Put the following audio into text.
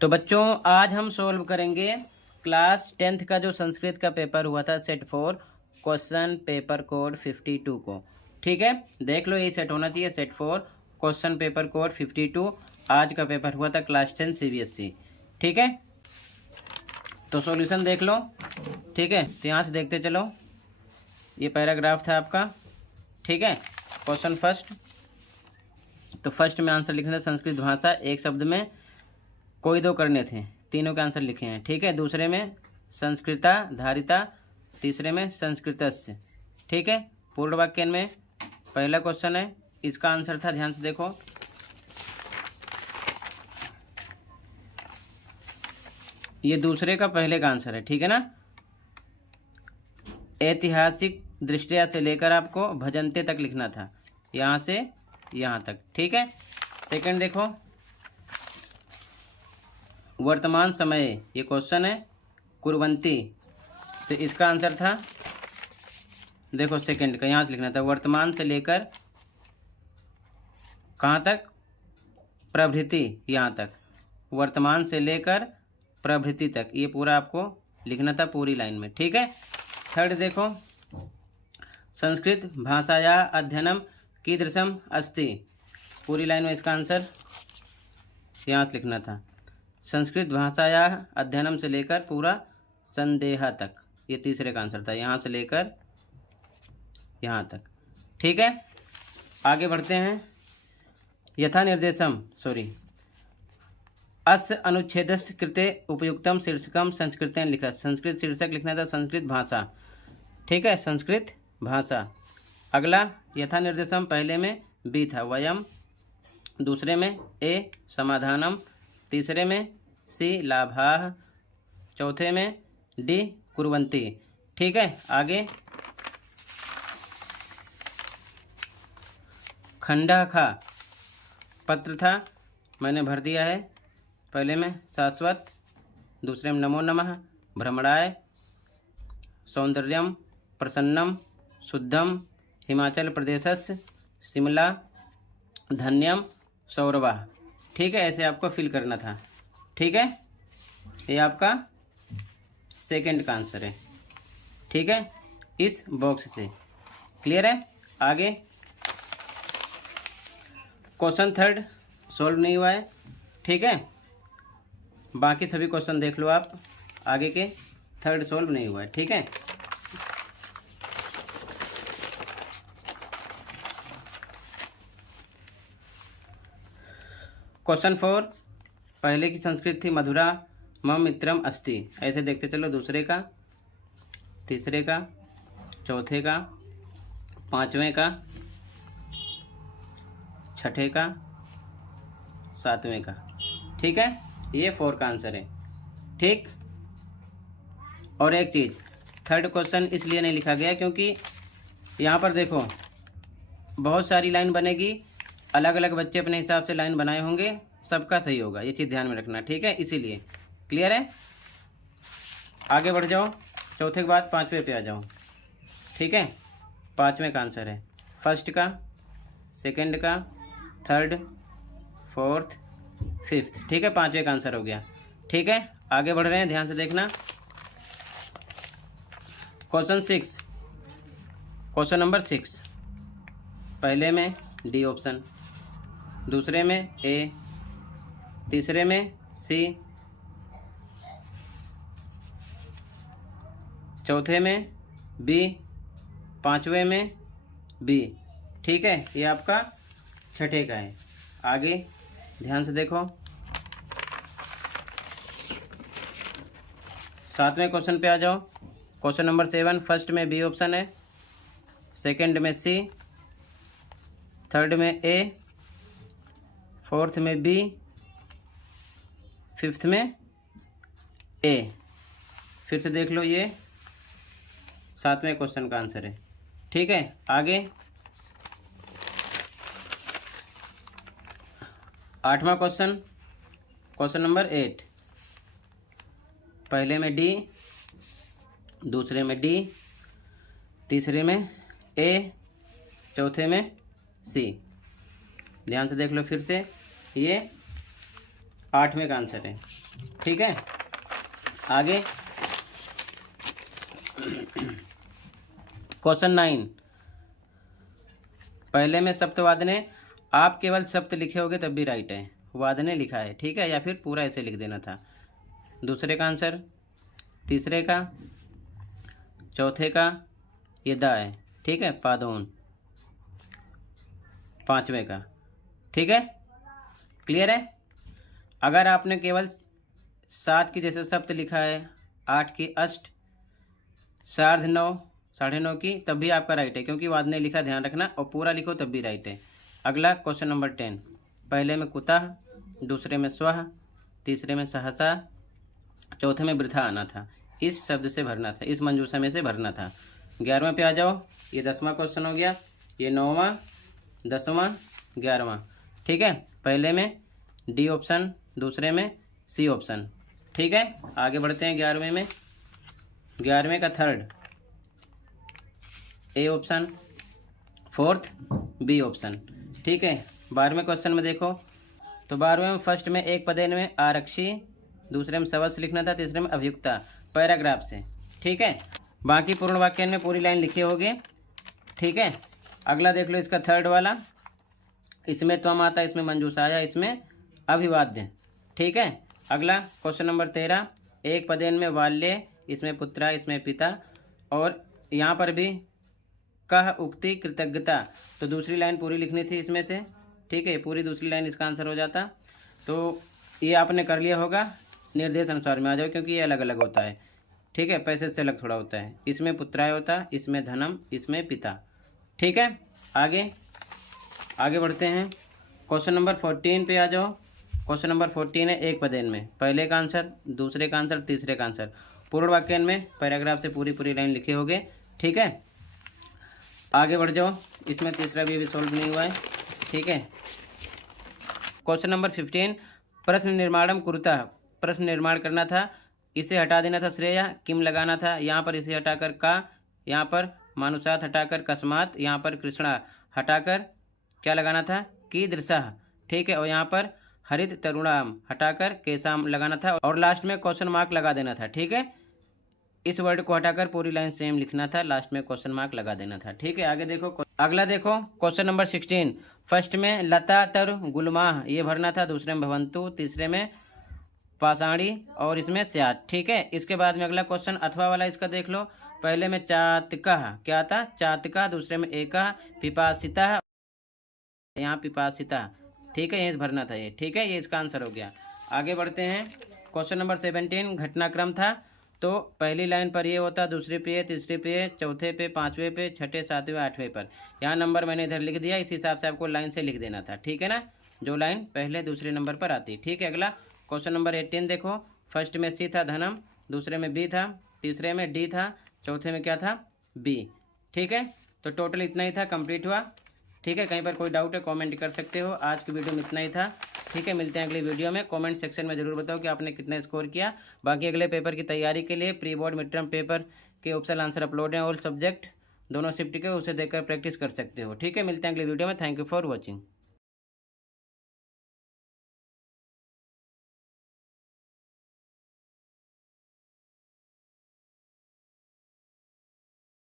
तो बच्चों आज हम सॉल्व करेंगे क्लास 10th का जो संस्कृत का पेपर हुआ था सेट 4 क्वेश्चन पेपर कोड 52 को। ठीक है, देख लो यही सेट होना चाहिए सेट 4 क्वेश्चन पेपर कोड 52। आज का पेपर हुआ था क्लास 10 CBSE। ठीक है, तो सॉल्यूशन देख लो। ठीक है, तो यहाँ से देखते चलो। ये पैराग्राफ था आपका। ठीक है, क्वेश्चन फर्स्ट। तो फर्स्ट में आंसर लिखना था संस्कृत भाषा, एक शब्द में कोई दो करने थे, तीनों के आंसर लिखे हैं। ठीक है, दूसरे में संस्कृता धारिता, तीसरे में संस्कृतस्य। ठीक है, पूर्ण वाक्य में पहला क्वेश्चन है, इसका आंसर था, ध्यान से देखो, ये दूसरे का पहले का आंसर है। ठीक है ना, ऐतिहासिक दृष्टिया से लेकर आपको भजंते तक लिखना था, यहाँ से यहाँ तक। ठीक है, सेकंड देखो, वर्तमान समय, ये क्वेश्चन है, कुर्वन्ती, तो इसका आंसर था, देखो सेकंड का यहाँ से लिखना था, वर्तमान से लेकर कहाँ तक, प्रभृति, यहाँ तक, वर्तमान से लेकर प्रभृति तक, ये पूरा आपको लिखना था पूरी लाइन में। ठीक है, थर्ड देखो, संस्कृत भाषाया अध्ययनम कीदृशम अस्ति, पूरी लाइन में इसका आंसर यहाँ से लिखना था, संस्कृत भाषाया अध्ययनम से लेकर पूरा संदेह तक, ये तीसरे का आंसर था, यहाँ से लेकर यहाँ तक। ठीक है, आगे बढ़ते हैं। यथा निर्देशम अस्य अनुच्छेदस्य कृते उपयुक्तम शीर्षकम संस्कृतेन लिखा, संस्कृत शीर्षक लिखना था संस्कृत भाषा। ठीक है, संस्कृत भाषा। अगला यथा निर्देशम, पहले में बी था, वयम, दूसरे में ए समाधानम, तीसरे में सी लाभाः, चौथे में डी कुर्वन्ति। ठीक है, आगे खंडा खा, पत्र था, मैंने भर दिया है, पहले में शाश्वत, दूसरे में नमो नमः, भ्रमणाय, सौंदर्यम, प्रसन्नम, शुद्धम, हिमाचल प्रदेशस्य, शिमला, धन्यम, सौरवा। ठीक है, ऐसे आपको फिल करना था। ठीक है, ये आपका सेकंड का आंसर है। ठीक है, इस बॉक्स से क्लियर है। आगे क्वेश्चन थर्ड सॉल्व नहीं हुआ है। ठीक है, बाकी सभी क्वेश्चन देख लो आप, आगे के थर्ड सॉल्व नहीं हुआ है। ठीक है, क्वेश्चन 4, पहले की संस्कृत थी मधुरा मम मित्रम अस्ति, ऐसे देखते चलो, दूसरे का, तीसरे का, चौथे का, पांचवें का, छठे का, सातवें का। ठीक है, ये 4 का आंसर है। ठीक, और एक चीज़, थर्ड क्वेश्चन इसलिए नहीं लिखा गया क्योंकि यहाँ पर देखो बहुत सारी लाइन बनेगी, अलग अलग बच्चे अपने हिसाब से लाइन बनाए होंगे, सबका सही होगा, ये चीज़ ध्यान में रखना। ठीक है, इसीलिए क्लियर है। आगे बढ़ जाओ, चौथे के बाद पांचवें पे आ जाओ। ठीक है, पांचवें का आंसर है, फर्स्ट का, सेकंड का, थर्ड, फोर्थ, फिफ्थ। ठीक है, पांचवें का आंसर हो गया। ठीक है, आगे बढ़ रहे हैं, ध्यान से देखना। क्वेश्चन 6, क्वेश्चन नंबर 6, पहले में डी ऑप्शन, दूसरे में ए, तीसरे में सी, चौथे में बी, पांचवें में बी। ठीक है, ये आपका छठे का है। आगे ध्यान से देखो, सातवें क्वेश्चन पे आ जाओ। क्वेश्चन नंबर 7, फर्स्ट में बी ऑप्शन है, सेकंड में सी, थर्ड में ए, फोर्थ में बी, फिफ्थ में ए। फिर से देख लो, ये सातवें क्वेश्चन का आंसर है। ठीक है, आगे आठवां क्वेश्चन, क्वेश्चन नंबर 8, पहले में डी, दूसरे में डी, तीसरे में ए, चौथे में सी। ध्यान से देख लो फिर से, ये 8वें का आंसर है। ठीक है, आगे क्वेश्चन 9। पहले में सप्त वादने, आप केवल सप्त लिखे होगे तब भी राइट है, वादने लिखा है। ठीक है, या फिर पूरा ऐसे लिख देना था। दूसरे का आंसर, तीसरे का, चौथे का ये दा है। ठीक है, पादोन। 5वें का। ठीक है, क्लियर है। अगर आपने केवल 7 की जैसे सप्त लिखा है, 8 की अष्ट, 9:30, 9:30 की, तब भी आपका राइट है, क्योंकि वादने लिखा, ध्यान रखना, और पूरा लिखो तब भी राइट है। अगला क्वेश्चन नंबर 10। पहले में कुतः, दूसरे में स्वः, तीसरे में सहसा, चौथे में वृथा आना था। इस शब्द से भरना था, इस मंजूषा में से भरना था। 11वें पे आ जाओ। ये 10वां क्वेश्चन हो गया, ये 9वां, 10वां, 11वां। ठीक है, पहले में डी ऑप्शन, दूसरे में सी ऑप्शन। ठीक है, आगे बढ़ते हैं 11वें में। 11वें का third A option, fourth B option. ठीक है, 12वें क्वेश्चन में देखो तो 12वें में फर्स्ट में एक पदेन में आरक्षी, दूसरे में सवस्य लिखना था, तीसरे में अभियुक्ता, पैराग्राफ से। ठीक है, बाकी पूर्ण वाक्य में पूरी लाइन लिखे होगे। ठीक है, अगला देख लो, इसका थर्ड वाला, इसमें त्वम आता, इसमें मंजूषा आया, इसमें अभिवाद्य। ठीक है, अगला क्वेश्चन नंबर 13। एक पदेन में वाल्य, इसमें पुत्रा, इसमें पिता, और यहाँ पर भी कह उक्ति कृतज्ञता, तो दूसरी लाइन पूरी लिखनी थी इसमें से। ठीक है, पूरी दूसरी लाइन इसका आंसर हो जाता। तो ये आपने कर लिया होगा। निर्देश अनुसार में आ जाओ, क्योंकि ये अलग अलग होता है। ठीक है, पैसे से अलग थोड़ा होता है। इसमें पुत्राय होता, इसमें धनम, इसमें पिता। ठीक है, आगे बढ़ते हैं। क्वेश्चन नंबर 14 पे आ जाओ। क्वेश्चन नंबर 14 है एक पदेन में, पहले का आंसर, दूसरे का आंसर, तीसरे का आंसर, पूर्ण वाक्य में पैराग्राफ से पूरी लाइन लिखे होगे। ठीक है, आगे बढ़ जाओ। इसमें तीसरा भी अभी सॉल्व नहीं हुआ है। ठीक है, क्वेश्चन नंबर 15। प्रश्न निर्माणम कुरुतः, प्रश्न निर्माण करना था, इसे हटा देना था श्रेया, किम लगाना था, यहाँ पर इसे हटाकर का, यहाँ पर मानुषात हटाकर कस्मात, यहाँ पर कृष्णा हटाकर क्या लगाना था, कीदृशः। ठीक है, और यहाँ पर हरित तरुणाम हटाकर केसाम लगाना था, और लास्ट में क्वेश्चन मार्क लगा देना था। ठीक है, इस वर्ड को हटाकर पूरी लाइन सेम लिखना था, लास्ट में क्वेश्चन मार्क लगा देना था। ठीक है, आगे देखो, अगला देखो क्वेश्चन नंबर 16। फर्स्ट में लता तर गुलमाह ये भरना था, दूसरे में भवंतु, तीसरे में पाषाणी, और इसमें स्यात। ठीक है, इसके बाद में अगला क्वेश्चन अथवा वाला, इसका देख लो। पहले में चातका, क्या था, चातका, दूसरे में एका, पिपासिता, यहाँ पिपासिता। ठीक है, यही भरना था ये। ठीक है, ये इसका आंसर हो गया। आगे बढ़ते हैं। क्वेश्चन नंबर 17 घटनाक्रम था, तो पहली लाइन पर ये होता, दूसरे पे, तीसरे पे, चौथे पे, 5वें पे, छठे, 7वें, 8वें पर। यहाँ नंबर मैंने इधर लिख दिया, इस हिसाब से आपको लाइन से लिख देना था। ठीक है ना, जो लाइन पहले दूसरे नंबर पर आती। ठीक है, अगला क्वेश्चन नंबर 18 देखो। फर्स्ट में सी था धनम, दूसरे में बी था, तीसरे में डी था, चौथे में क्या था, बी। ठीक है, तो टोटल इतना ही था, कंप्लीट हुआ। ठीक है, कहीं पर कोई डाउट है कमेंट कर सकते हो। आज की वीडियो में इतना ही था। ठीक है, मिलते हैं अगली वीडियो में। कमेंट सेक्शन में ज़रूर बताओ कि आपने कितना स्कोर किया। बाकी अगले पेपर की तैयारी के लिए pre board mid term paper के ऑप्शनल आंसर अपलोड हैं, ऑल सब्जेक्ट दोनों शिफ्ट के, उसे देखकर प्रैक्टिस कर सकते हो। ठीक है, मिलते हैं अगली वीडियो में। Thank you for watching.